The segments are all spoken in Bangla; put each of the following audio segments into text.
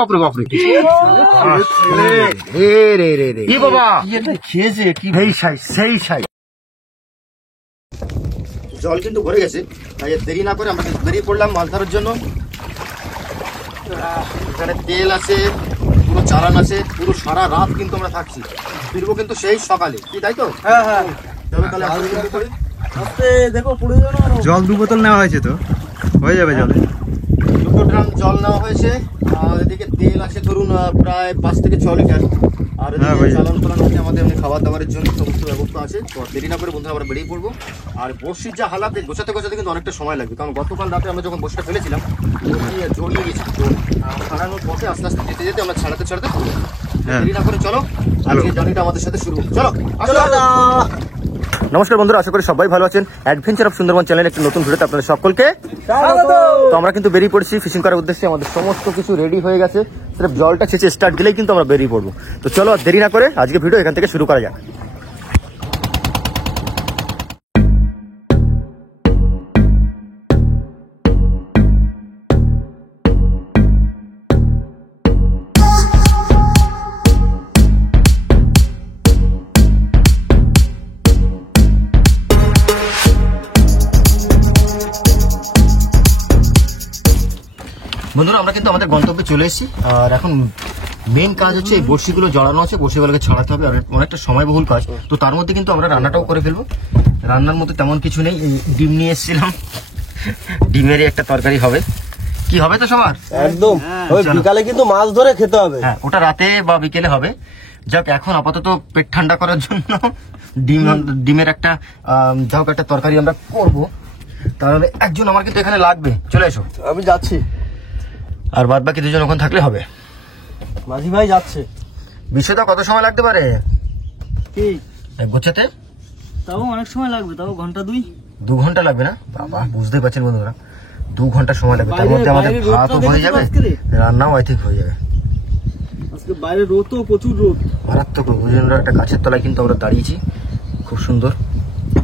বাপরে বাপরে কি বাবা খেয়েছে কি সেই সাই। জল কিন্তু ভরে গেছে, তাই দেরি না করে আমরা বেরিয়ে পড়লাম মাছ ধরার জন্য। এখানে তেল আছে, পুরো চালান আছে, পুরো সারা রাত কিন্তু আমরা থাকছি, ফিরবো কিন্তু সেই সকালে, কি তাই তো? হ্যাঁ হ্যাঁ, চলো তাহলে দেখো পুরো জল 2 বোতল নেওয়া হয়েছে, তো হয়ে যাবে জলে। 2 ড্রাম জল নেওয়া হয়েছে, আর এদিকে তেল আছে ধরুন প্রায় 5 থেকে 6 লিটার, আর চালান টালান আছে আমাদের এমনি খাবার দাবারের জন্য সমস্ত ব্যবস্থা আছে। তো দেরি না করে বন্ধুরা আমরা বেরিয়ে পড়বো। আর বড়শির যা হালাতে গোছাতে গোছাতে কিন্তু অনেকটা সময় লাগবে, কারণ গতকাল রাতে আমরা যখন বড়শিটা ফেলেছিলাম জড়িয়ে গেছি, তো ছাড়ানোর পথে আস্তে আস্তে যেতে যেতে আমরা ছাড়াতে ছাড়াতে দেরি না করে চলো আজকে জার্নিটা আমাদের সাথে শুরু। চলো। নমস্কার বন্ধুরা, আশা করি সবাই ভালো আছেন। অ্যাডভেঞ্চার অফ সুন্দরবন চ্যানেলে একটি নতুন ভিডিওতে আপনাদের সকলকে স্বাগত। তো আমরা কিন্তু বেরিয়ে পড়ছি ফিশিং করার উদ্দেশ্যে, আমাদের সমস্ত কিছু রেডি হয়ে গেছে, সির্ফ জলটা ছেঁচে স্টার্ট দিলেই কিন্তু আমরা বেরিয়ে পড়বো। তো চলো আর দেরি না করে আজকে ভিডিও এখান থেকে শুরু করা যাক। বন্ধুরা আমরা কিন্তু আমাদের গন্তব্যে চলে এসেছি, আর এখন মেন কাজ হচ্ছে এই বড়শিগুলো জড়ানো আছে, বড়শিগুলোকে ছাড়াতে হবে, আর অনেকটা সময়বহুল কাজ। তো তার মধ্যে কিন্তু আমরা রান্নাটাও করে ফেলবো। রান্নার মধ্যে তেমন কিছু নেই, ডিম নিয়ে এসেছিলাম, ডিমেরই একটা তরকারি হবে। কি হবে তো সবার একদম, বিকালে কিন্তু মাছ ধরে খেতে হবে। হ্যাঁ, ওটা রাতে বা বিকেলে হবে। যাক, এখন আপাতত পেট ঠান্ডা করার জন্য ডিমের একটা যাক একটা তরকারি আমরা করব। তাহলে একজন আমার কিন্তু এখানে লাগবে, চলে এসো। আমি যাচ্ছি, আর বাদ বাকি দুজন ওখানে থাকলে হবে। মাঝি ভাই যাচ্ছে। বিষয়টা কত সময় লাগতে পারে কি গোছাতে? তাও অনেক সময় লাগবে, তাও ঘন্টা 2 ঘন্টা লাগবে না? বাবা, বুঝতে পারছেন বন্ধুরা, 2 ঘন্টা সময় লাগবে। তার মধ্যে আমাদের ভাতও হয়ে যাবে, রান্নাও আই থিঙ্ক হয়ে যাবে। আজকে বাইরে রোদ, তো প্রচুর রোদ, মারাত্মক রোদ। একটা গাছের তলায় কিন্তু আমরা দাঁড়িয়েছি, খুব সুন্দর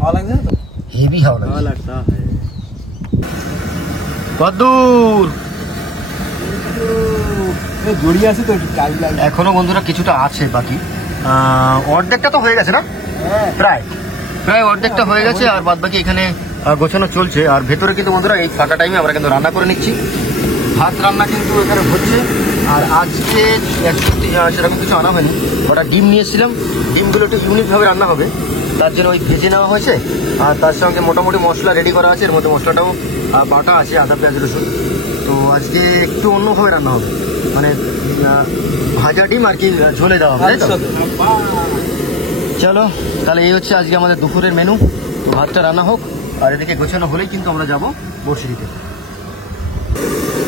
ভালো লাগছে না? হেভি হাওয়া ভালো লাগতা হ্যায়। কদ্দূর জড়িয়ে আছে তো টাইম লাগে এখনো বন্ধুরা, কিছুটা আছে বাকি। অর্ধেকটা তো হয়ে গেছে না? প্রায় অর্ধেকটা হয়ে গেছে, আর বাদ বাকি এখানে গোছানো চলছে। আর ভেতরে কিন্তু বন্ধুরা এই ফাঁকা টাইমে আমরা কিন্তু রান্না করে নিচ্ছি। ভাত রান্না কিন্তু এখানে হচ্ছে। আর আজকে সেরকম কিছু আনা হয়নি, ওটা ডিম নিয়েছিলাম, ডিমগুলো একটু ইউনিকভাবে রান্না হবে, তার জন্য ওই ভেজে নেওয়া হয়েছে। আর তার সঙ্গে মোটামুটি মশলা রেডি করা আছে, এর মধ্যে মশলাটাও বাটা আছে, আদা পেঁয়াজ রসুন। তো আজকে একটু অন্যভাবে রান্না হবে, মানে ভাজা ডিম আর কি ঝোলে দেওয়া হবে। চলো তাহলে এই হচ্ছে আজকে আমাদের দুপুরের মেনু। তো ভাতটা রান্না হোক, আর এদিকে গোছানো হলেই কিন্তু আমরা যাবো বসে দিতে।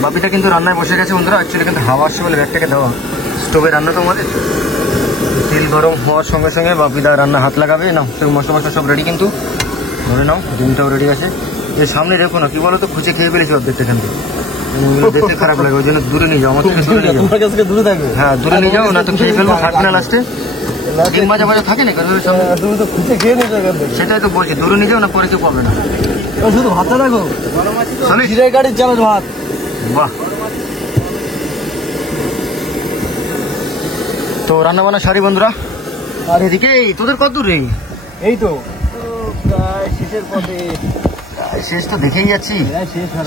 বাপিটা কিন্তু রান্নায় বসে গেছে বন্ধুরা। অ্যাকচুয়ালি কিন্তু হাওয়া আসছে বলে ব্যাগটাকে দেওয়া, স্টোভে রান্না তো আমাদের। তেল গরম হওয়ার সঙ্গে সঙ্গে বাপিদা রান্না হাত লাগাবে। না, মশলা মশলা সব রেডি, কিন্তু ধরে নাও ডিমটাও রেডি আছে। এর সামনে দেখো না, কি বলো তো, খুঁজে খেয়ে ফেলেছি অর্ধেক এখান থেকে, দেখতে খারাপ লাগে, ওই জন্য দূরে নিয়ে যাও, আমার থেকে দূরে নিয়ে যাও। দূরে থাকবে, হ্যাঁ দূরে নিয়ে যাও, না তো খেয়ে ফেলবো, থাকবে না লাস্টে। ডিম ভাজা ভাজা থাকে না, তুমি তো খুঁজে খেয়ে নিয়েছো এখান থেকে। সেটাই তো বলছি, দূরে নিয়ে যাও, না পরে কেউ পাবে না। শুধু ভাতটা রাখো, জিরে গাড়ির চালের ভাত। বাহ, তো রান্না বান্না সারি বন্ধুরা। আর এদিকে তোদের কত দূর রে? এই তো প্রায় শেষের পথে। শেষ তো দেখেই যাচ্ছি,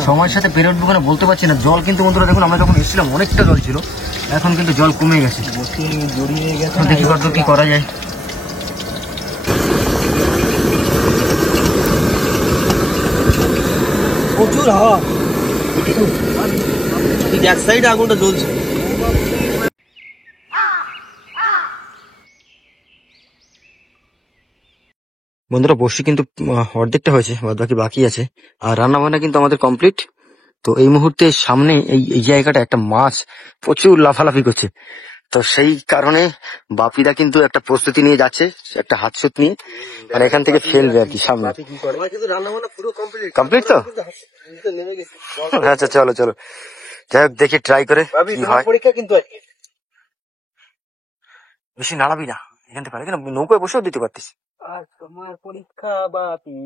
সময়ের সাথে পেরিয়ড না বলতে পারছি না। জল কিন্তু বন্ধুরা দেখুন, আমরা যখন এসেছিলাম অনেকটা জল ছিল, এখন কিন্তু জল কমে গেছে। জড়িয়ে গেছে, দেখি কত কি করা যায়। প্রচুর হাওয়া, এক সাইডে আগুনটা জ্বলছে। বন্ধুরা বসি কিন্তু অর্ধেকটা হয়েছে, বাদ বাকি বাকি আছে। আর রান্না বান্না কিন্তু আমাদের কমপ্লিট। তো এই মুহূর্তে সামনে এই জায়গাটা একটা মাছ প্রচুর লাফালাফি করছে, তো সেই কারণে বাপিদা কিন্তু একটা প্রস্তুতি নিয়ে যাচ্ছে, একটা হাতসুত নিয়ে, মানে এখান থেকে ফেলবে আর কি সামনে। কমপ্লিট তো? আচ্ছা চলো চলো, যাই হোক দেখি ট্রাই করে কি হয়। পরীক্ষা কিন্তু আজকে বেশি নাড়াবি না, এখান থেকে পারে, নৌকায় বসেও দিতে পারতিস। আর তোমার পরীক্ষা বাপি,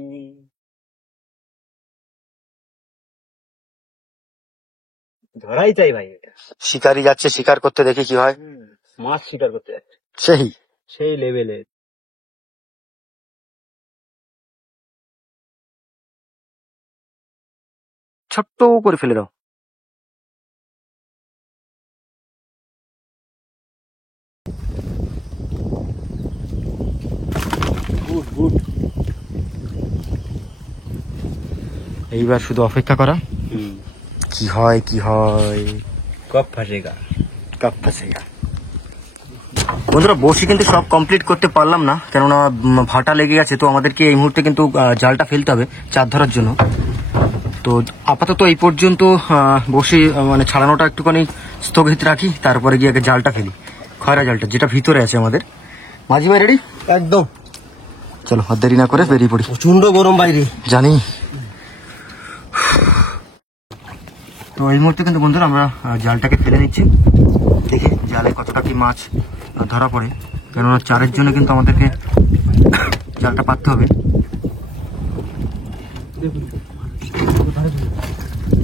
ধরাই চাই ভাই, এটা শিকারি যাচ্ছে শিকার করতে, দেখি কি হয়। মাছ শিকার করতে যাচ্ছে সেই সেই লেভেলের। ছোট্ট করে ফেলে দাও। Good good. এইবার শুধু অপেক্ষা করা, কি হয় কি হয়। কব ফাঁসেগা। কাপ ফাঁসেগা। বন্ধুরা বসি কিন্তু সব কমপ্লিট করতে পারলাম না, কেননা ভাটা লেগে গেছে। তো আমাদেরকে এই মুহূর্তে কিন্তু জালটা ফেলতে হবে চার ধরার জন্য। তো আপাতত এই পর্যন্ত বসি মানে ছাড়ানোটা একটুখানি স্থগিত রাখি, তারপরে গিয়ে আগে জালটা ফেলি, খয়রা জালটা যেটা ভিতরে আছে আমাদের। মাঝি ভাই রেডি? একদম। চলো আর দেরি না করে বেরিয়ে পড়ি। প্রচন্ড গরম বাইরে। জানি। তো এই মুহূর্তে কিন্তু বন্ধুরা আমরা জালটাকে ফেলে নিচ্ছি, দেখি জালে কতটা কি মাছ ধরা পড়ে, কেননা চারের জন্য কিন্তু আমাদেরকে জালটা পাততে হবে।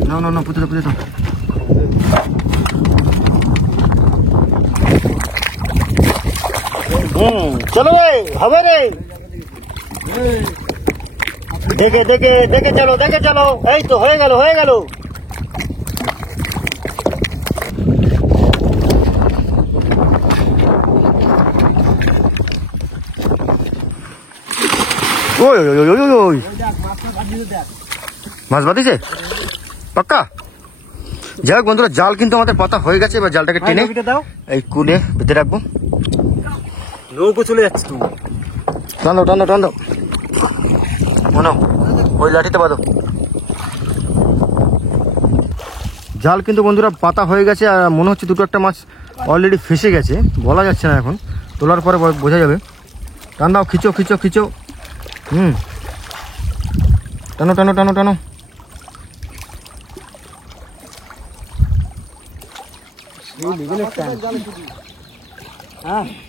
না না না, পুঁতে দাও পুঁতে দাও। চলো ভাই, হবে রে। দেখে দেখে দেখে চলো, দেখে চলো। এই তো হয়ে গেল হয়ে গেল। ওই ওই ওই ওই ওই মাছ বাঁধিছে পাক্কা। যাই হোক বন্ধুরা, জাল কিন্তু আমাদের পাতা হয়ে গেছে। এবার জালটাকে টেনে দাও। এই কুলে বেঁধে রাখবো। নৌকো চলে যাচ্ছে তুমি। টান দাও টান দাও টান দাও। মনো ওই লাঠিতে বাঁধো। জাল কিন্তু বন্ধুরা পাতা হয়ে গেছে, আর মনে হচ্ছে দুটো একটা মাছ অলরেডি ফেসে গেছে, বলা যাচ্ছে না এখন, তোলার পরে বোঝা যাবে। টান দাও, খিচো খিচো খিচো। টানো টানো টানো টানো।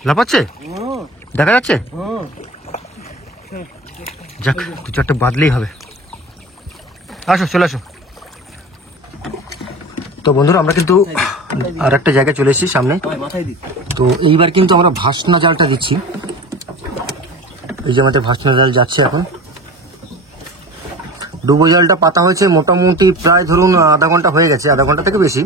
লাফাচ্ছে, দেখা যাচ্ছে। যাক, কিছু একটা বাঁধলেই হবে। আসো চলে আসো। তো বন্ধুরা আমরা কিন্তু আর একটা জায়গায় চলে এসেছি সামনে। তো এইবার কিন্তু আমরা ভাসনা জালটা দিচ্ছি। এই যে আমাদের ভাসনা জাল যাচ্ছে এখন। ডুবো জালটা পাতা হয়েছে মোটামুটি প্রায় ধরুন আধা ঘন্টা হয়ে গেছে, আধা ঘন্টা থেকে বেশি।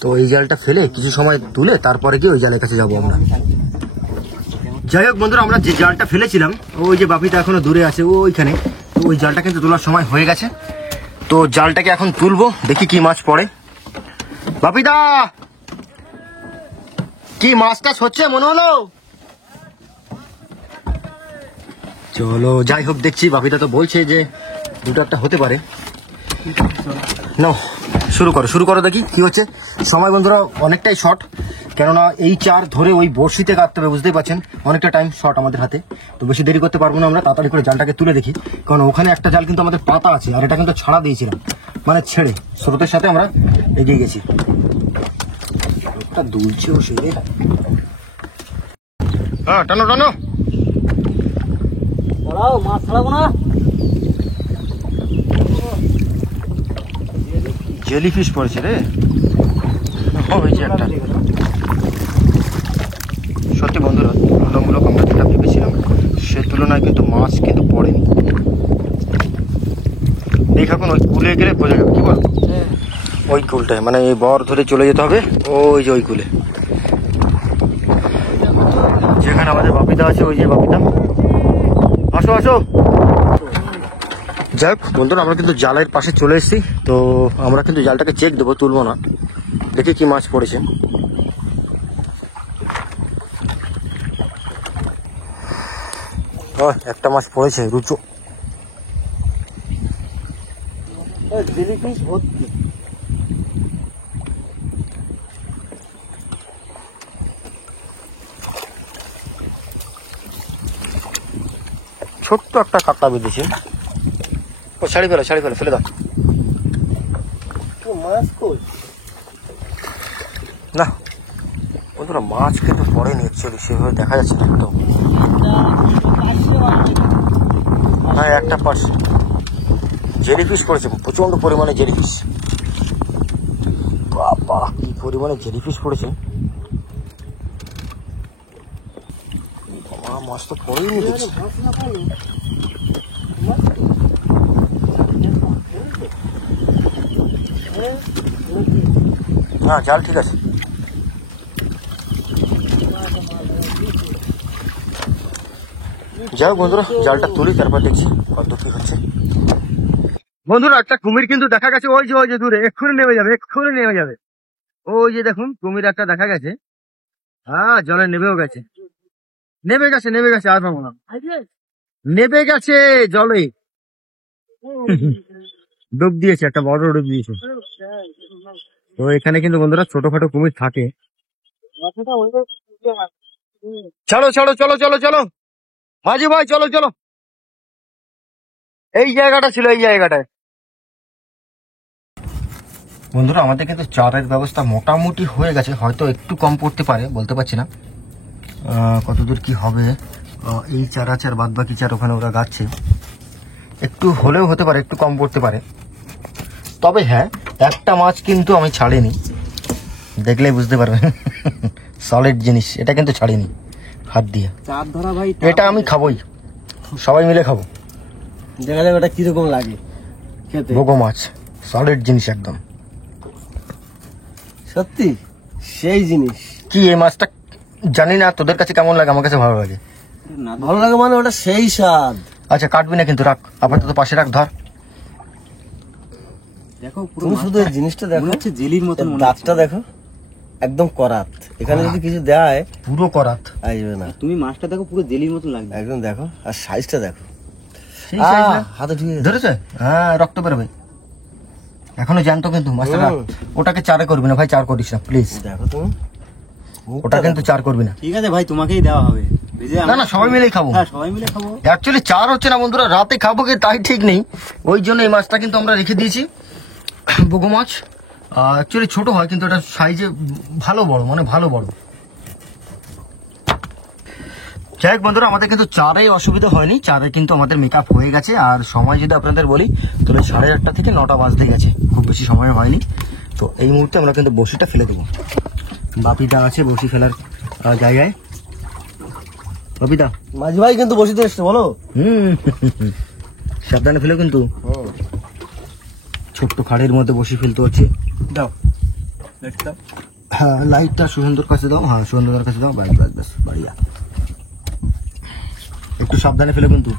তো এই জালটা ফেলে কিছু সময় তুলে তারপরে গিয়ে ওই জালের কাছে যাবো আমরা। যাই হোক বন্ধুরা, আমরা যে জালটা ফেলেছিলাম ওই যে বাপিটা এখনো দূরে আছে ওইখানে, তো ওই জালটা কিন্তু তোলার সময় হয়ে গেছে। তো জালটাকে এখন তুলবো, দেখি কি মাছ পড়ে। বাপিদা, কি মাছটা হচ্ছে মনে হলো? চলো যাই হোক দেখছি। বাপিদা তো বলছে যে দুটো একটা হতে পারে। নাও শুরু করো শুরু করো, দেখি কি হচ্ছে। সময় বন্ধুরা অনেকটাই শর্ট, কেননা এই চার ধরে ওই বড়শিতে কাটতে হবে, বুঝতেই পারছেন অনেকটা টাইম শর্ট আমাদের হাতে। তো বেশি দেরি করতে পারবো না আমরা, তাড়াতাড়ি করে জালটাকে তুলে দেখি। কারণ ওখানে একটা জাল কিন্তু আমাদের পাতা আছে, আর এটা কিন্তু ছাড়া দিয়েছিলাম, মানে ছেড়ে স্রোতের সাথে আমরা এগিয়ে গেছি। দুলছেও সে। হ্যাঁ টানো টানো। মাছ ছাড়াবো না। জেলি ফিশ পড়েছে রে, হয়েছে একটা। সত্যি বন্ধুরা, তুলনামূলক আমরা যেটা ভেবেছিলাম সে তুলনায় কিন্তু মাছ কিন্তু পড়েনি। দেখ এখন ওই কুলে গেলে বোঝা যাবে, কি বল? ওই কুলটায় মানে এই বর ধরে চলে যেতে হবে, ওই যে ওই কুলে যেখানে আমাদের বাপিদা আছে। ওই যে বাপিদা, আসো আসো। যাই হোক বন্ধুরা, আমরা কিন্তু জালের পাশে চলে এসেছি। তো আমরা কিন্তু জালটাকে চেক দেবো, তুলবো না, দেখি কি মাছ পড়েছে। একটা মাছ পড়েছে রুচো। জেলিফিশ ভর্তি। ছোট্ট একটা কাঁটা বেঁধেছে। ও ছাড়ি ফেলো ছাড়ি ফেলো, ফেলে দাও। মাছ কই? না বন্ধুরা, মাছ কিন্তু পড়েনি অ্যাকচুয়ালি, সেভাবে দেখা যাচ্ছে না একদম। হ্যাঁ একটা পাশ জেলিফিশ পড়েছে, প্রচন্ড পরিমাণে জেলিফিশ। পরিমাণে জেলিফিশ পড়েছে। বাবা, মাছ তো পড়েই নি দেখছি। হ্যাঁ, জাল ঠিক আছে। যাই হোক বন্ধুরা, জালটা তুলি, তারপর দেখছি কত কি হচ্ছে। বন্ধুরা, একটা কুমির কিন্তু দেখা গেছে, ওই যে দূরে, এক্ষুনি নেমে যাবে। ওই যে দেখুন, কুমির একটা দেখা গেছে। হ্যাঁ, জলে নেমে গেছে আর পাবো না, নেমে গেছে জলে। ডুব দিয়েছে, একটা বড় ডুব দিয়েছে। তো এখানে কিন্তু বন্ধুরা ছোটখাটো কুমির থাকে। চলো হাজি ভাই, চলো। এই জায়গাটা ছিল, এই জায়গাটায়। বন্ধুরা, আমাদের কিন্তু চারের ব্যবস্থা মোটামুটি হয়ে গেছে, হয়তো একটু কম পড়তে পারে, বলতে পারছি না কতদূর কি হবে। এই চার আছে, আর বাদ বাকি চার ওখানে ওরা গাচ্ছে, একটু হলেও হতে পারে, একটু কম পড়তে পারে। তবে হ্যাঁ, একটা মাছ কিন্তু আমি ছাড়িনি, দেখলেই বুঝতে পারবেন। সলিড জিনিস, এটা কিন্তু ছাড়িনি হাত দিয়ে। চার ধরা ভাই, এটা আমি খাবোই, সবাই মিলে খাবো। দেখা যাবে এটা কিরকম লাগে খেতে। ভোগো মাছ, সলিড জিনিস একদম। সত্যি সেই জিনিস। কি এই মাছটা জানি না তোদের কাছে কেমন লাগে, আমার কাছে ভালো লাগে। ভালো লাগে মানে ওটা সেই স্বাদ। আচ্ছা, কাটবি না কিন্তু, রাখ আপাতত পাশে রাখ, ধর। দেখো তুমি শুধু এই জিনিসটা দেখো, জেলির মতন দাঁতটা দেখো, একদম করাত। এখানে যদি কিছু দেয় পুরো করাত আসবে না। তুমি মাছটা দেখো, পুরো জেলির মতন লাগবে একদম। দেখো আর সাইজটা দেখো, সেই size না? হাতে ঢুকে ধরেছে? হ্যাঁ, রক্ত বেরোবে এখনো, জানতো কিন্তু মাছটা। রাখ, ওটাকে চারে করবি না ভাই, চার করিস না প্লিজ। দেখো তুমি, ওটা কিন্তু চার করবি না। ঠিক আছে ভাই, তোমাকেই দেওয়া হবে। না, সবাই মিলেই খাবো। হ্যাঁ, সবাই মিলে খাবো। অ্যাকচুয়ালি চার হচ্ছে না বন্ধুরা, রাতে খাবো কি তাই ঠিক নেই, ওই জন্য এই মাছটা কিন্তু আমরা রেখে দিয়েছি। বগো মাছ অ্যাকচুয়ালি ছোট হয়, কিন্তু এটা সাইজে ভালো বড়। যাই হোক বন্ধুরা, আমাদের কিন্তু চারে অসুবিধা হয়নি, চারে কিন্তু আমাদের মেকআপ হয়ে গেছে। আর সময় যদি আপনাদের বলি, তাহলে 8:30 থেকে 9টা বাজতে গেছে, খুব বেশি সময় হয়নি। তো এই মুহূর্তে আমরা কিন্তু বসিটা ফেলে দেবো। বাপিদা আছে বসি ফেলার জায়গায়। বাপিদা, মাঝি ভাই কিন্তু বসিতে এসছে, বলো। সাবধানে ফেলো কিন্তু, ছোট্ট খাড়ের মধ্যে বসে ফেলতে হচ্ছে। দাও হ্যাঁ, লাইটটা সুহেন্দুর কাছে দাও। হ্যাঁ, সুহেন্দুর কাছে দাও। ব্যাস বাড়িয়া, একটু সাবধানে ফেলো কিন্তু।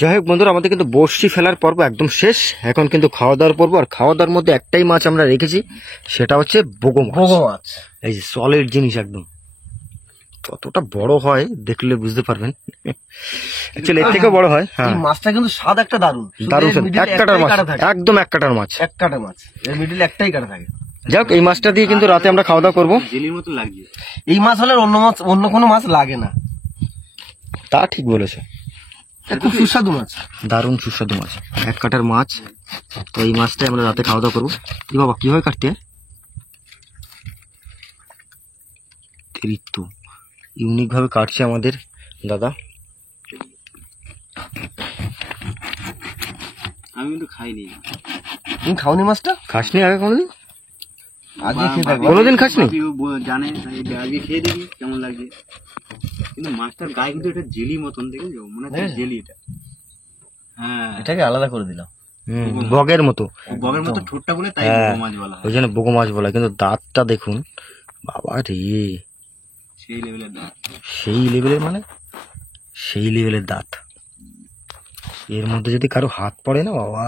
যাই হোক বন্ধুরা, আমাদের কিন্তু বড়শি ফেলার পর্ব একদম শেষ। এখন কিন্তু খাওয়া দাওয়ার পর্ব। আর খাওয়া দাওয়ার মধ্যে একটাই মাছ আমরা রেখেছি, সেটা হচ্ছে বগো মাছ। এই যে সলিড জিনিস একদম, কতটা বড় হয় দেখলে বুঝতে পারবেন। অ্যাকচুয়ালি এর থেকেও বড় হয়। হ্যাঁ, এই মাছটা কিন্তু স্বাদ একটা দারুণ দারুণ। এক কাটার মাছ, একদম এক কাটার মাছ, এক কাটা মাছ, এর মিডিলে একটাই কাটা থাকে। যাক, এই মাছটা দিয়ে কিন্তু রাতে আমরা খাওয়া দাওয়া করবো। জেলির মতো লাগছে এই মাছ হলে, অন্য কোনো মাছ লাগে না। তা ঠিক বলেছে, খুব সুস্বাদু মাছ, দারুণ সুস্বাদু মাছ, এক কাটার মাছ। তো এই মাছটাই আমরা রাতে খাওয়া দাওয়া করবো। কি বাবা, কি হয় কাটতে? তো ইউনিক ভাবে কাটছে আমাদের দাদা। আমি কিন্তু খাইনি। তুমি খাওনি মাছটা? খাসনি আগে কোনোদিন? আগে খেয়ে দেখো। কোনোদিন খাসনি? জানে, আগে খেয়ে দেখি কেমন লাগে। কিন্তু মাছটার গায়ে কিন্তু এটা জেলি মতন, দেখেছো? মনে হচ্ছে জেলি এটা। হ্যাঁ, এটাকে আলাদা করে দিলাম। বগের মতো, বগের মতো ঠোঁটটা বলে তাই বগো মাছ বলা হয়। ওই জন্য বগো মাছ বলা। কিন্তু দাঁতটা দেখুন বাবা রে, সেই লেভেলের দাঁত, সেই লেভেলের দাঁত। এর মধ্যে যদি কারো হাত পড়ে না বাবা,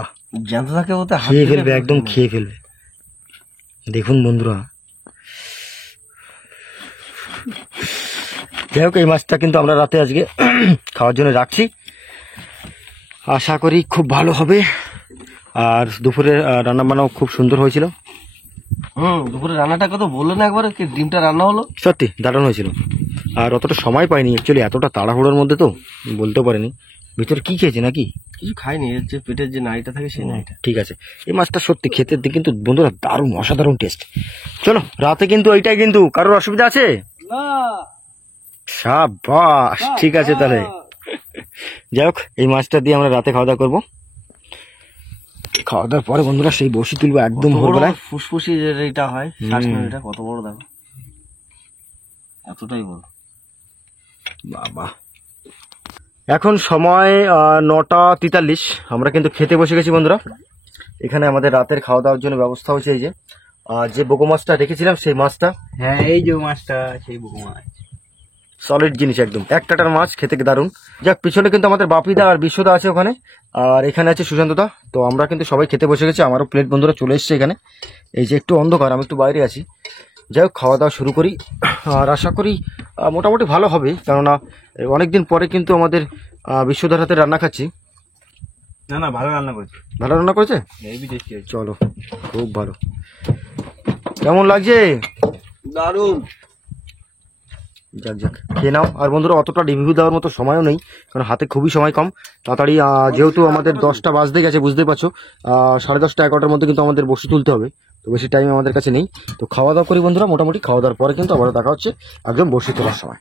জ্যান্ত থাকে বলতে খেয়ে ফেলবে, একদম খেয়ে ফেলবে। দেখুন বন্ধুরা, যাই হোক, এই মাছটা কিন্তু আমরা রাতে আজকে খাওয়ার জন্য রাখছি, আশা করি খুব ভালো হবে। আর দুপুরে রান্না বান্নাও খুব সুন্দর হয়েছিল। দুপুরে রান্নাটা কত বললো না একবার, ডিমটা রান্না হলো সত্যি দারুণ হয়েছিল। আর অতটা সময় পাইনি অ্যাকচুয়ালি, এতটা তাড়াহুড়োর মধ্যে তো বলতেও পারিনি। ভিতরে কি খেয়েছে নাকি? কিছু খাইনি, এর যে পেটের যে নাড়িটা থাকে সেই নাড়িটা। ঠিক আছে, এই মাছটা সত্যি খেতে কিন্তু বন্ধুরা দারুণ, অসাধারণ টেস্ট। চলো, রাতে কিন্তু এইটাই, কিন্তু কারোর অসুবিধা আছে? সাবাস, ঠিক আছে তাহলে। যাই হোক, এই মাছটা দিয়ে আমরা রাতে খাওয়া দাওয়া করবো। খাওয়া দাওয়ার পরে বন্ধুরা সেই বসি তুলবো একদম ভোরবেলায়। ফুসফুসি যেটা হয় শ্বাস এটা কত বড় দেখো, এতটাই বড়। বাবা এখন সময় 9:43, আমরা কিন্তু খেতে বসে গেছি বন্ধুরা। এখানে আমাদের রাতের খাওয়া দাওয়ার জন্য ব্যবস্থা হয়েছে। এই যে বোকো মাছটা রেখেছিলাম সেই মাছটা, হ্যাঁ এই যে মাছটা সেই বোকো মাছ, সলিড জিনিস একদম, এক কাটার মাছ, খেতে দারুণ। যাক, পিছনে কিন্তু আমাদের বাপিদা আর বিশ্বদা আছে ওখানে, আর এখানে আছে সুশান্তদা। তো আমরা কিন্তু সবাই খেতে বসে গেছি, আমারও প্লেট বন্ধুরা চলে এসছে এখানে। এই যে একটু অন্ধকার, আমি একটু বাইরে আছি। যাই হোক, খাওয়া দাওয়া শুরু করি, আর আশা করি মোটামুটি ভালো হবে, কেননা অনেকদিন পরে কিন্তু আমাদের বিশ্বদার হাতে রান্না খাচ্ছি। না না ভালো রান্না করেছে, ভালো রান্না করেছে, হেভি টেস্টি হয়েছে। চলো, খুব ভালো। কেমন লাগছে? দারুণ। যাক যাক, খেয়ে নাও। আর বন্ধুরা, অতটা রিভিউ দেওয়ার মতো সময়ও নেই, কারণ হাতে খুবই সময় কম। তাড়াতাড়ি যেহেতু আমাদের 10টা বাজতে গেছে, বুঝতেই পারছো, 10:30 11টার মধ্যে কিন্তু আমাদের বসে তুলতে হবে, তো বেশি টাইম আমাদের কাছে নেই। তো খাওয়া দাওয়া করি বন্ধুরা, মোটামুটি খাওয়া দাওয়ার পরে কিন্তু আবার দেখা হচ্ছে একদম বসে তোলার সময়।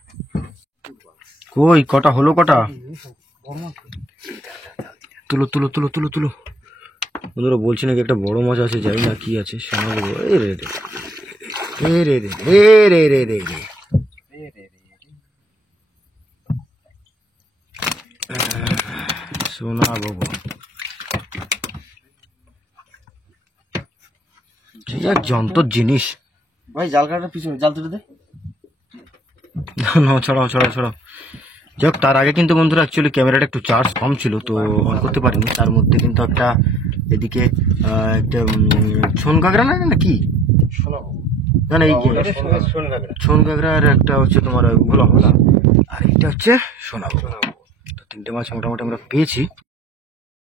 কই কটা হলো, কটা তুলো তুলো তুলো তুলো তুলো বন্ধুরা। বলছি নাকি একটা বড় মাছ আছে, জানি না কি আছে। সোনা বড়, এ রে রে এ রে রে রে রে রে রে রে। সোনা বাবু, এক যন্ত্র জিনিস ভাই। জাল কাটার পিছনে জাল তুলে দে। না, ছড়াও ছড়াও ছড়াও। যাই হোক, তার আগে কিন্তু বন্ধুরা অ্যাকচুয়ালি ক্যামেরাটা একটু চার্জ কম ছিল, তো অন করতে পারিনি। তার মধ্যে কিন্তু একটা এদিকে একটা ছন কাঁকড়া না কি না না, এই ছন কাঁকড়া, আর একটা হচ্ছে তোমার ভোলা মাছ, আর এইটা হচ্ছে সোনা বাবু। তো 3টে মাছ মোটামুটি আমরা পেয়েছি।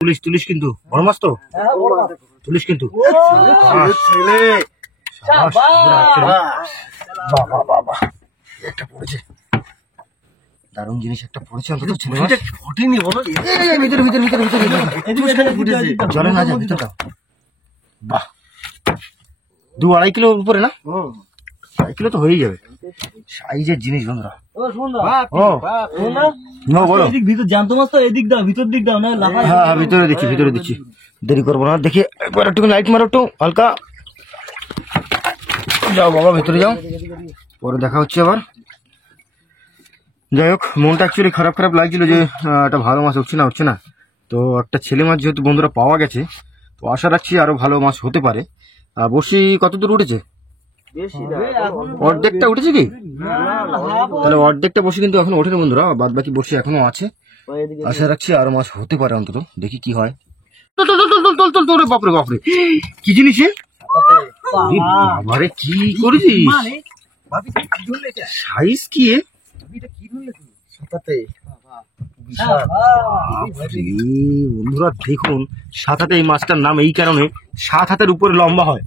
তুলিস তুলিস কিন্তু, বড় মাছ তো তুলিস কিন্তু। একটা পড়েছে, দারুণ জিনিস একটা পড়েছে, অন্তত ছেলে মাছ। ফটেনি বলো, ভিতরে ভিতরে ভিতরে ভিতরে জলে না যায় ভিতরটা। বাহ, 2-2.5 কিলো উপরে না? 2.5 কিলো তো হয়েই যাবে, সাইজের জিনিস বন্ধুরা। ও বলো, ভিতর জ্যান্ত মাছ তো, এদিক দাও, ভিতর দিক দাও না। হ্যাঁ ভিতরে দিচ্ছি, ভিতরে দিচ্ছি, দেরি করবো না। দেখি একবার একটু লাইট মারো, একটু হালকা। যাও বাবা, ভিতরে যাও, পরে দেখা হচ্ছে আবার। যাই হোক, মনটা অ্যাকচুয়ালি খারাপ খারাপ লাগছিল যে একটা ভালো মাছ উঠছে না। তো একটা ছেলে মাছ যেহেতু বন্ধুরা পাওয়া গেছে, তো আশা রাখছি আরো ভালো মাছ হতে পারে। বসি কত দূর উঠেছে? অর্ধেকটা উঠেছে কি? তাহলে অর্ধেকটা বসি কিন্তু এখন ওঠেনি বন্ধুরা, বাদ বাকি বসি এখনো আছে। আশা রাখছি আরো মাছ হতে পারে, অন্তত দেখি কি হয়। বাপরে বাপরে, কি জিনিস? বাবারে, কি করেছিস? সাইজ কি? বন্ধুরা দেখুন, 7 হাতে, এই মাছটার নাম এই কারণে 7 হাতের উপরে লম্বা হয়।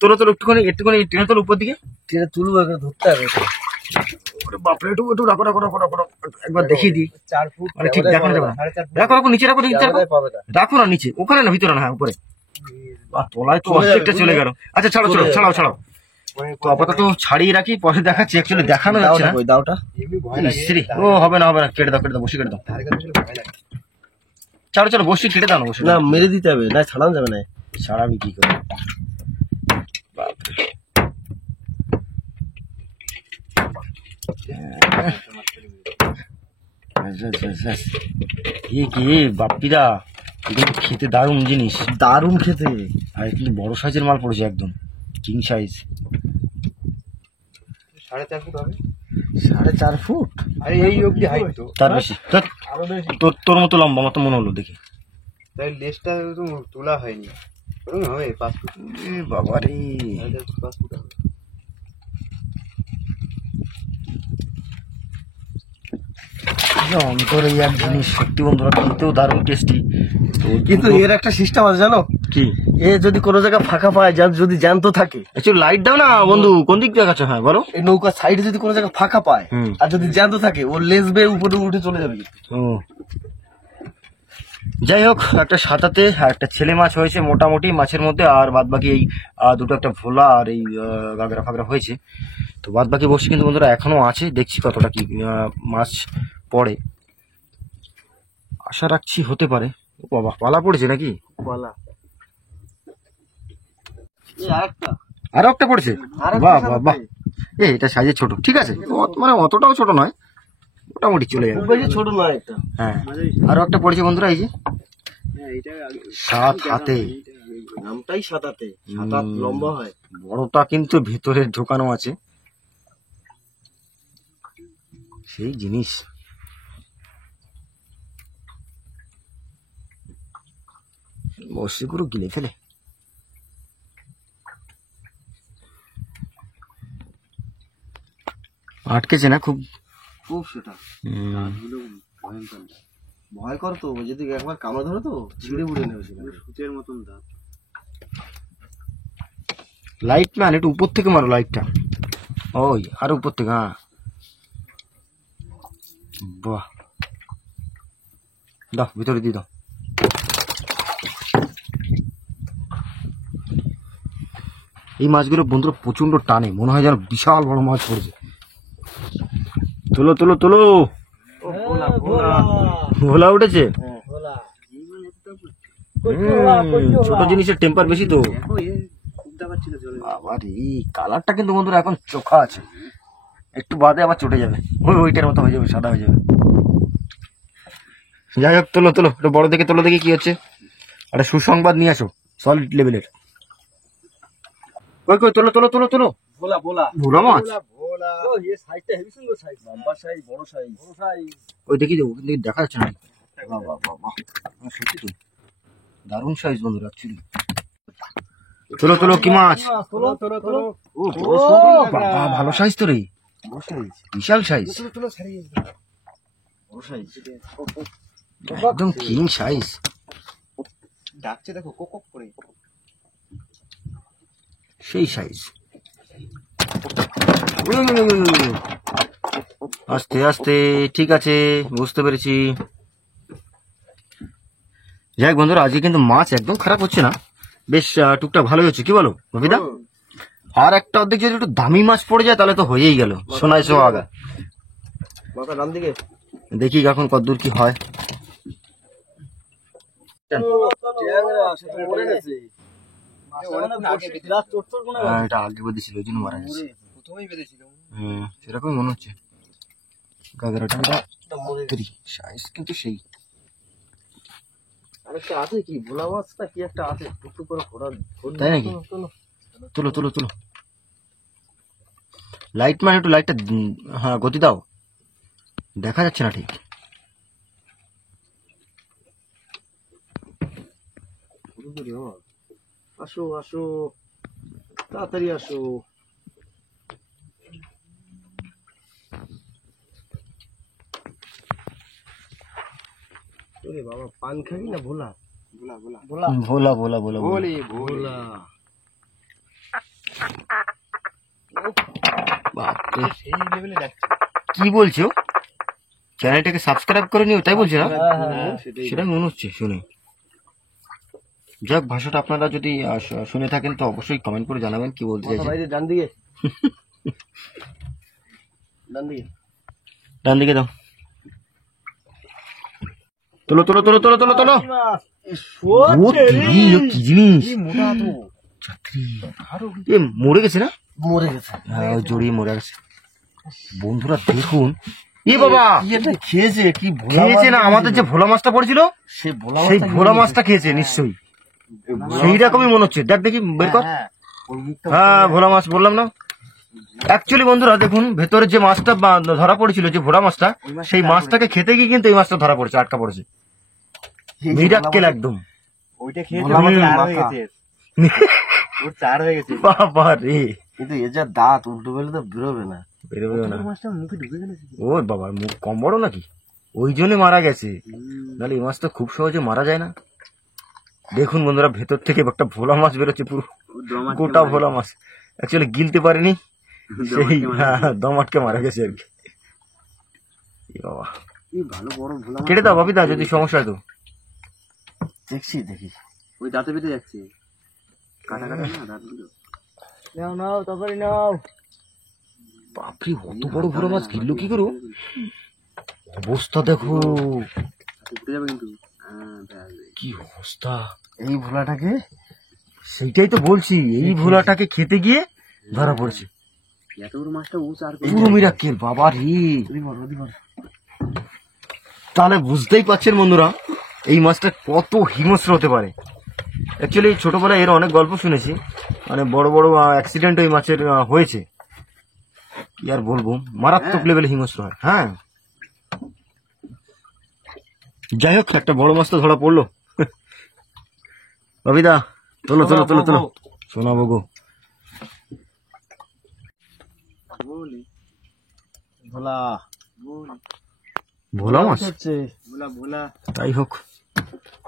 তোলো তোলো, একটুখানি একটুখানি টেনে তোলো উপর দিকে, টেনে তুলবো, ধরতে হবে। বাপরে, একটু একটু রাখো রাখো রাখো রাখো, একবার দেখিয়ে দিই। 4 ফুট মানে ঠিক দেখানো যাবে না। রাখো রাখো, নিচে রাখো, নিচে রাখো, রাখো না নিচে, ওখানে না, ভিতরে না, হ্যাঁ উপরে। তলায় তো অর্ধেকটা চলে গেল। আচ্ছা ছাড়ো ছাড়ো, ছাড়াও ছাড়াও। তো আপাতত ছাড়িয়ে রাখি, পরে দেখাচ্ছি। অ্যাকচুয়ালি দেখানো যাচ্ছে না। দাওটা ও হবে না হবে না, কেটে দাও কেটে দাও, বসে কেটে দাও। ছাড়ো ছাড়ো, বসে কেটে দাও না, বসে না, মেরে দিতে হবে, না ছাড়ানো যাবে না। ছাড়াবি কি করে? কি বাপ্পিদা, কিন্তু খেতে দারুণ জিনিস, দারুণ খেতে। আর কিন্তু বড় সাইজের মাল পড়েছে, একদম কিং সাইজ। 4.5 ফুট হবে। 4.5 ফুট? আরে এই অবধি হাইট তো, তার বেশি। আরো বেশি। তোর মতো লম্বা, আমার তো মনে হলো দেখি। তাই লেজটা তো তোলা হয়নি, হবে 5 ফুট। বাবা রে, 5 ফুট হবে। অন্তর এই এক জিনিস, সত্যি বন্ধুরা খেতেও দারুণ টেস্টি। কিন্তু এর একটা সিস্টেম আছে জানো কি? এ যদি কোনো জায়গায় ফাঁকা পায়, যদি জ্যান্ত থাকে, একটু লাইট দাও না বন্ধু, কোন দিক দেখাচ্ছ? হ্যাঁ বলো। এই নৌকার সাইডে যদি কোনো জায়গায় ফাঁকা পায়, আর যদি জ্যান্ত থাকে, ওর লেজ বেয়ে উপরে উঠে চলে যাবে। ও যাই হোক, একটা 7 হাতে আর একটা ছেলে মাছ হয়েছে মোটামুটি মাছের মধ্যে, আর বাদ বাকি এই দুটো, একটা ভোলা আর এই গাগরা ফাগরা হয়েছে। তো বাদ বাকি বসে কিন্তু বন্ধুরা এখনো আছে, দেখছি কতটা কি মাছ পড়ে। আশা রাখছি হতে পারে। ও বাবা, পালা পড়েছে নাকি? বলা এই আরেকটা আরো একটা পড়েছে? বাহ বাহ বাহ, এটা সাইজে ছোট, ঠিক আছে, মানে অতটাও ছোট নয়, মোটামুটি চলে যাবে। খুব বেশি ছোট নয় একটা। হ্যাঁ, আরো একটা পড়েছে বন্ধুরা, এই যে এটা 7 হাতে। নামটাই 7 হাতে, 7 হাত লম্বা হয়। বড়টা কিন্তু ভেতরে ঢোকানো আছে, সেই জিনিস। বসিগুলো গিলে ফেলে। আটকেছে না খুব? খুব সেটা ভয় কর তো, যদি একবার কামড়ে ধরে তো ছিঁড়ে বুড়ে নেবে সেটা, সূচের মতন দাঁত। লাইট ম্যান, একটু উপর থেকে মারো লাইটটা। ওই আর উপর থেকে, হ্যাঁ, বাহ, দাও ভিতরে দিয়ে দাও। এই মাছগুলো বন্ধুরা প্রচন্ড টানে, মনে হয় যেন বিশাল বড় মাছ পড়েছে। তোলো তোলো তোলো, ভোলা উঠেছে। ছোট জিনিসের টেম্পার বেশি তো। বাবার এই কালারটা কিন্তু বন্ধুরা এখন চোখা আছে, একটু বাদে আবার চটে যাবে, ওইটার মতো হয়ে যাবে, সাদা হয়ে যাবে। যাই হোক, তোলো তোলো, একটু বড় দেখে তোলো, দেখি কি হচ্ছে। একটা সুসংবাদ নিয়ে আসো, সলিড লেভেলের। কই কই, তোলো তোলো তোলো তোলো। ভোলা ভোলা ভোলা মাছ, ভোলা। ও এই সাইজটা হেভি সুন্দর সাইজ, লম্বা সাইজ, বড় সাইজ, বড় সাইজ। ওই দেখি যাবো, কিন্তু দেখা যাচ্ছে না। বাহ বাহ বাহ বাহ, সত্যি তো দারুণ সাইজ বন্ধুরা, অ্যাকচুয়ালি। তোলো তোলো, কি মাছ? তোলো তোলো তোলো। ও বাবা, ভালো সাইজ তো রে, বড় সাইজ, বিশাল সাইজ, তোলো ছাড়িয়ে বড় সাইজ, একদম কিং সাইজ। ডাকছে দেখো কক কক করে, সেই সাইজ। আস্তে আস্তে, ঠিক আছে, বুঝতে পেরেছি। যাই হোক বন্ধুরা, আজকে কিন্তু মাছ একদম খারাপ হচ্ছে না, বেশ টুকটাক ভালোই হচ্ছে, কি বলো রবিদা? আর একটা অর্ধেক যদি একটু দামি মাছ পড়ে যায় তাহলে তো হয়েই গেল, সোনায় সোহাগা। মাথা ডান দিকে দেখি এখন কতদূর কি হয়। এটা আগে বেঁধেছিল, ওই জন্য মারা গেছে। সেরকমই মনে হচ্ছে। গাগরাটা সাইজ কিন্তু সেই। আরেকটা আছে কি, ভোলা মাছটা কি একটা আছে, টুকটুক করে ফোড়া। তাই নাকি? তোলো তোলো তোলো, লাইট মানে একটু লাইটটা, হ্যাঁ গতি দাও, দেখা যাচ্ছে না ঠিক। আসো আসো, তাড়াতাড়ি আসো। ওরে বাবা, পান খাবি না? ভোলা ভোলা ভোলা ভোলা ভোলা ভোলা ভোলা ভোলে ভোলা। বাপরে, সেই লেভেলে ডাকছে। কি বলছো? চ্যানেলটাকে সাবস্ক্রাইব করে নিও, তাই বলছি না? সেটাই। সেটাই মনে হচ্ছে শুনে। যাক, ভাষাটা আপনারা যদি শুনে থাকেন তো অবশ্যই কমেন্ট করে জানাবেন কি বলতে চাইছেন। বাইরে ডান দিকে, ডান দিকে, ডান দিকে দাও। তোলো তোলো তোলো তোলো তোলো তোলো। ও কি জিনিস, এ মরে গেছে না? মরে গেছে। হ্যাঁ, ওই জড়িয়ে মরে গেছে। বন্ধুরা দেখুন, এ বাবা, খেয়েছে কি? খেয়েছে না? আমাদের যে ভোলা মাছটা পড়েছিল, সেই সেই ভোলা মাছটা খেয়েছে নিশ্চয়ই, সেই রকমই মনে হচ্ছে। দেখ দেখি, বের কর। হ্যাঁ, ভোলা মাছ বললাম না? অ্যাকচুয়ালি বন্ধুরা দেখুন, ভেতরে যে মাছটা ধরা পড়েছিল, যে ভোলা মাছটা, সেই মাছটাকে খেতে গিয়ে কিন্তু এই মাছটা ধরা পড়েছে, আটকা পড়েছে। মিরাক্কেল একদম। ওইটা খেয়েছে, চার হয়ে গেছে, ওর চার হয়ে গেছে। বাবা রে, কিন্তু এর যা দাঁত, উল্টো বেলে তো বেরোবে না, বেরোবে না। মাছটা মুখে ঢুকে গেলে। ও বাবা, মুখ কম বড় নাকি? ওই জন্য মারা গেছে, নাহলে এই মাছ তো খুব সহজে মারা যায় না। দেখুন বন্ধুরা, ভেতর থেকে একটা ভোলা মাছ বেরোচ্ছে, পুরো গোটা ভোলা মাছ। অ্যাকচুয়ালি গিলতে পারেনি, সেই দম আটকে মারা গেছে আর কি। বাবা, ভালো বড় ভোলা কেটে দাও বাপিদা, যদি সমস্যা হয় তো। দেখছি দেখি, ওই দাঁতে বেঁধে যাচ্ছে, কাটা কাটা না দাঁতগুলো। নাও নাও, তাড়াতাড়ি নাও। বাপরে, অত বড় ভোলা মাছ গিললো কি করো? অবস্থা দেখো। উঠে যাবে কিন্তু, কি অবস্থা এই ভোলাটাকে, সেইটাই তো বলছি, এই ভোলাটাকে খেতে গিয়ে ধরা পড়েছে। এত বড় মাছটা ও চার পুরো মিরাক্কেল বাবা রে। তাহলে বুঝতেই পারছেন বন্ধুরা এই মাছটা কত হিংস্র হতে পারে। অ্যাকচুয়ালি ছোটবেলায় এর অনেক গল্প শুনেছি, মানে বড় বড় অ্যাক্সিডেন্ট ওই মাছের হয়েছে। কি আর বলবো, মারাত্মক লেভেলে হিংস্র হয়। হ্যাঁ, যাই হোক একটা বড় মাছ তো ধরা পড়লো। রবিদা তোলো তোলো তোলো তোলো, শোনাবো গো। ভোলা ভোলা মাছ হচ্ছে, ভোলা ভোলা। তাই হোক,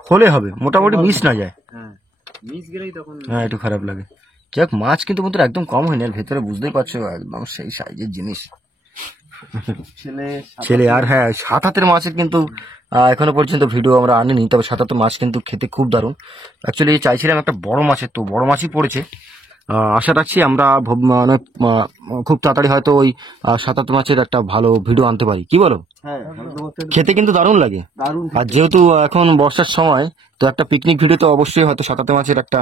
হলে হবে, মোটামুটি মিস না যায়। হ্যাঁ, মিস গেলেই তখন হ্যাঁ একটু খারাপ লাগে। যাক মাছ কিন্তু বন্ধুরা একদম কম হয়নি, আর ভেতরে বুঝতেই পারছো একদম সেই সাইজের জিনিস। ছেলে আর হ্যাঁ 7 হাতের মাছের কিন্তু এখনো পর্যন্ত ভিডিও আমরা আনিনি, তবে 7 হাতের মাছ কিন্তু খেতে খুব দারুণ। অ্যাকচুয়ালি চাইছিলাম একটা বড় মাছের, তো বড় মাছই পড়েছে। আশা রাখছি আমরা মানে খুব তাড়াতাড়ি হয়তো ওই 7 হাতের মাছের একটা ভালো ভিডিও আনতে পারি, কি বলো? খেতে কিন্তু দারুণ লাগে। আর যেহেতু এখন বর্ষার সময়, তো একটা পিকনিক ভিডিও তো অবশ্যই হয়তো 7 হাতের মাছের একটা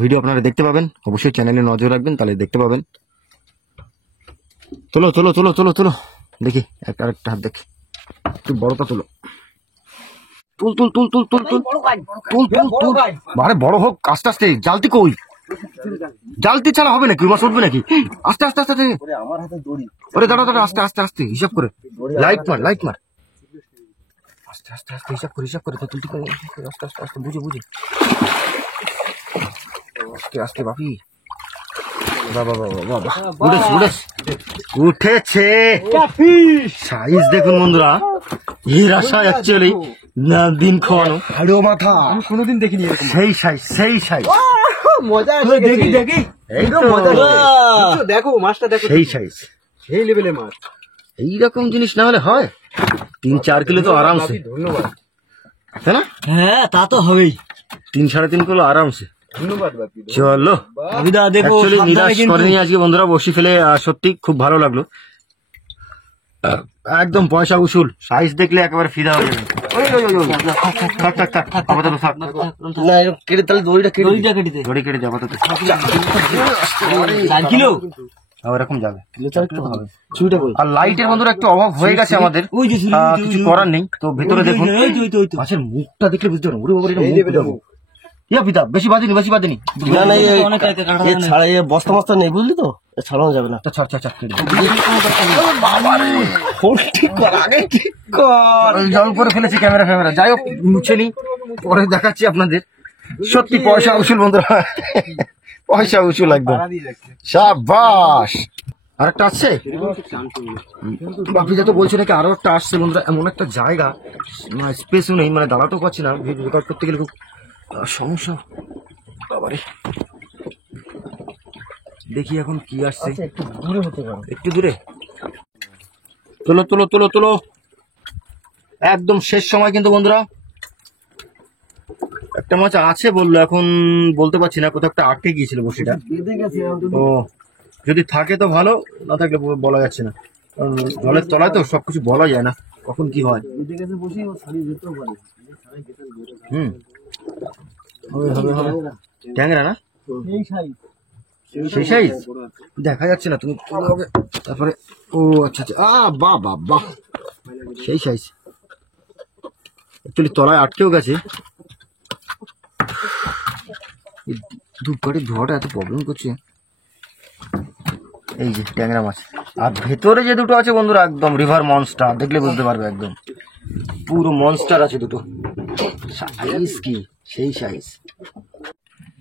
ভিডিও আপনারা দেখতে পাবেন। অবশ্যই চ্যানেলে নজর রাখবেন, তাহলে দেখতে পাবেন। তোলো তোলো তোলো তোলো তোলো, দেখি আরেকটা হাত দেখি, একটু বড়টা তোলো। তুল তুল তুল তুল তুল তুল তুল তুল তুল, আরে বড় হোক, আস্তে আস্তে। জালতি কই? জালতি ছাড়া হবে নাকি? মাছ উঠবে নাকি? আস্তে আস্তে আস্তে। আমার হাতে দড়ি। ওরে দাঁড়া দাঁড়া, আস্তে আস্তে আস্তে, হিসাব করে লাইট মার লাইট মার, আস্তে আস্তে আস্তে, হিসাব করে তো তুলতে পারি। আস্তে আস্তে আস্তে, বুঝে বুঝে, আস্তে আস্তে বাপি। বাবা বাবা বাবা, উঠেছে উঠেছে উঠেছে। সাইজ দেখুন বন্ধুরা, এর আশা অ্যাকচুয়ালি দিন খাওয়ানো। হাড়ো মাথা আমি কোনোদিন দেখিনি এরকম। সেই সাইজ সেই সাইজ, মজা দেখি দেখি, এই তো দেখো মাছটা দেখো, সেই সাইজ। সেই লেভেলের মাছ। এইরকম জিনিস না হলে হয়? 3-4 কিলো তো আরামসে, ধন্যবাদ। তাই না? হ্যাঁ তা তো হবেই। 3-3.5 কিলো আরামসে। ধন্যবাদ বাপি। চলো, রবিদা দেখো Actually সাবধানে নিরাশ কিন্তু। করেনি আজকে বন্ধুরা, বসি ফেলে সত্যি খুব ভালো লাগলো। একদম পয়সা উসুল, সাইজ দেখলে একেবারে ফিদা হয়ে যাবে। ওই, ওই, ওই, ওই, থাক, থাক, থাক, আপাতত থাক। না এরকম কেটে, তাহলে দড়িটা কেটে দে। দড়ি কেটে যাবে আপাতত। 4 কিলো ওরকম যাবে। হবে। ছুরিটা কই? আর লাইটের বন্ধুরা একটু অভাব হয়ে গেছে আমাদের, ওই যে ছুরি, কিছু করার নেই। তো ভেতরে দেখুন, ওই তো ওই তো। মাছের মুখটা দেখলে বুঝতে পারো। ওরে বাবা, এটা মুখ দেখো। ইয়া পিতা, বেশি বাঁধিনি বেশি বাঁধিনি। না না অনেক কাটা ছাড়া বস্তা মস্তা নেই, বুঝলি তো, ছাড়ানো যাবে না। ছাড় ছাড় ছাড়, কেটে ঠিক কর, আগে ঠিক কর। জল করে ফেলেছি ক্যামেরা ফ্যামেরা। যাই হোক, মুছে নি, পরে দেখাচ্ছি আপনাদের। সত্যি পয়সা উসুল বন্ধুরা, পয়সা উসুল একদম। শাবাশ। আরেকটা আসছে, বাপিদা তো বলছে নাকি আরো একটা আসছে বন্ধুরা। এমন একটা জায়গা, স্পেসও নেই, মানে দাঁড়াতেও পারছি না, রেকর্ড করতে গেলে খুব সমস্যা। বাবারে, দেখি এখন কি আসছে। একটু দূরে হতে পারে, একটু দূরে। তোলো তোলো তোলো তোলো, একদম শেষ সময় কিন্তু বন্ধুরা। একটা মাছ আছে বললো, এখন বলতে পারছি না, কোথাও একটা আটকে গিয়েছিল বসিটা। বেঁধে গেছে। তো যদি থাকে তো ভালো, না থাকলে বলা যাচ্ছে না, কারণ জলের তলায় তো সবকিছু বলা যায় না কখন কি হয়। বেঁধে গেছে বসি, ও ছাড়িয়ে যেতেও পারে। হুম, হবে হবে হবে। ট্যাংরা না? এই সাইজ, সেই সাইজ দেখা যাচ্ছে না, তুমি হবে। তারপরে ও আচ্ছা আচ্ছা, বাহ বাহ বাহ, সেই সাইজ। অ্যাকচুয়ালি তলায় আটকেও গেছে। ধূপকাঠির ধোয়াটা এত প্রবলেম করছে। এই যে ট্যাংরা মাছ, আর ভেতরে যে দুটো আছে বন্ধুরা, একদম রিভার মনস্টার, দেখলে বুঝতে পারবে, একদম পুরো মনস্টার আছে দুটো। সাইজ কি সেই সাইজ।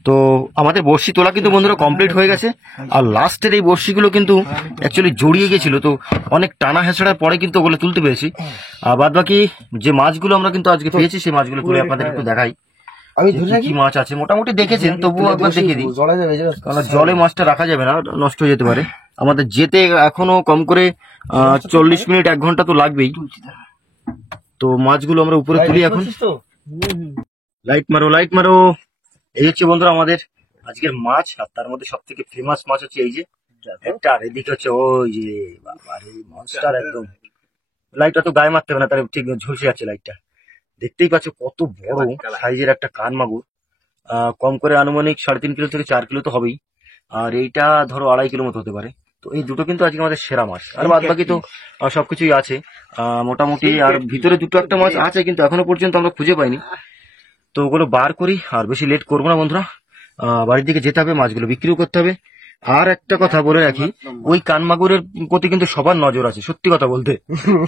তো আমাদের বড়শি তোলা কিন্তু বন্ধুরা কমপ্লিট হয়ে গেছে। আর লাস্টের এই বড়শিগুলো কিন্তু অ্যাকচুয়ালি জড়িয়ে গেছিল, তো অনেক টানা হেঁচড়ার পরে কিন্তু ওগুলো তুলতে পেরেছি। আর বাদ বাকি যে মাছগুলো আমরা কিন্তু আজকে পেয়েছি, সেই মাছগুলো তুলে আপনাদের একটু দেখাই। আমি যে কি মাছ আছে মোটামুটি দেখেছেন, তবুও একবার দেখিয়ে দিই, জলে যাবে, কারণ জলে মাছটা রাখা যাবে না, নষ্ট হয়ে যেতে পারে। আমাদের যেতে এখনো কম করে 40 মিনিট 1 ঘন্টা তো লাগবেই। তো মাছগুলো আমরা উপরে তুলি এখন। লাইট মারো লাইট মারো। এই হচ্ছে বন্ধুরা আমাদের আজকের মাছ, আর তার মধ্যে সব থেকে ফেমাস মাছ হচ্ছে এই যে একটা, আর এদিকে হচ্ছে ওই যে বাবা রে মনস্টার একদম। লাইটটা তো গায়ে মারতে হবে না, তাহলে ঠিক ঝলসে যাচ্ছে লাইটটা। দেখতেই পাচ্ছ কত বড় সাইজের একটা কান মাগুর। কম করে আনুমানিক 3.5 কিলো থেকে 4 কিলো তো হবেই, আর এইটা ধরো 2.5 কিলো মতো হতে পারে। তো এই দুটো কিন্তু আজকে আমাদের সেরা মাছ, আর বাদ বাকি তো সবকিছুই আছে মোটামুটি। আর ভিতরে দুটো একটা মাছ আছে কিন্তু এখনো পর্যন্ত আমরা খুঁজে পাইনি, তো ওগুলো বার করি। আর বেশি লেট করবো না বন্ধুরা, বাড়ির দিকে যেতে হবে, মাছগুলো বিক্রিও করতে হবে। আর একটা কথা বলে রাখি, ওই কানমাগুরের প্রতি কিন্তু সবার নজর আছে, সত্যি কথা বলতে।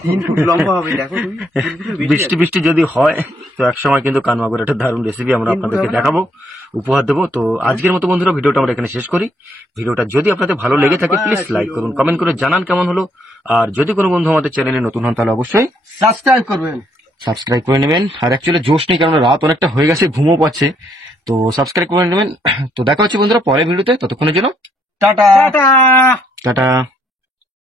3 ফুট লম্বা হবে, দেখো তুমি 3 ফুটের বেশি বৃষ্টি বৃষ্টি যদি হয় তো একসময় কিন্তু কানমাগুর একটা দারুণ রেসিপি আমরা আপনাদেরকে দেখাবো, উপহার দেবো। তো আজকের মতো বন্ধুরা ভিডিওটা আমরা এখানে শেষ করি। ভিডিওটা যদি আপনাদের ভালো লেগে থাকে প্লিজ লাইক করুন, কমেন্ট করে জানান কেমন হলো। আর যদি কোনো বন্ধু আমাদের চ্যানেলে নতুন হন তাহলে অবশ্যই সাবস্ক্রাইব করবেন। সাবস্ক্রাইব করে নেবেন। আর অ্যাকচুয়ালি জোশ নেই, কারণ রাত অনেকটা হয়ে গেছে, ঘুমও পাচ্ছে, তো সাবস্ক্রাইব করে নেবেন। তো দেখা হচ্ছে বন্ধুরা পরের ভিডিওতে, ততক্ষণের জন্য টাটা। টাটা।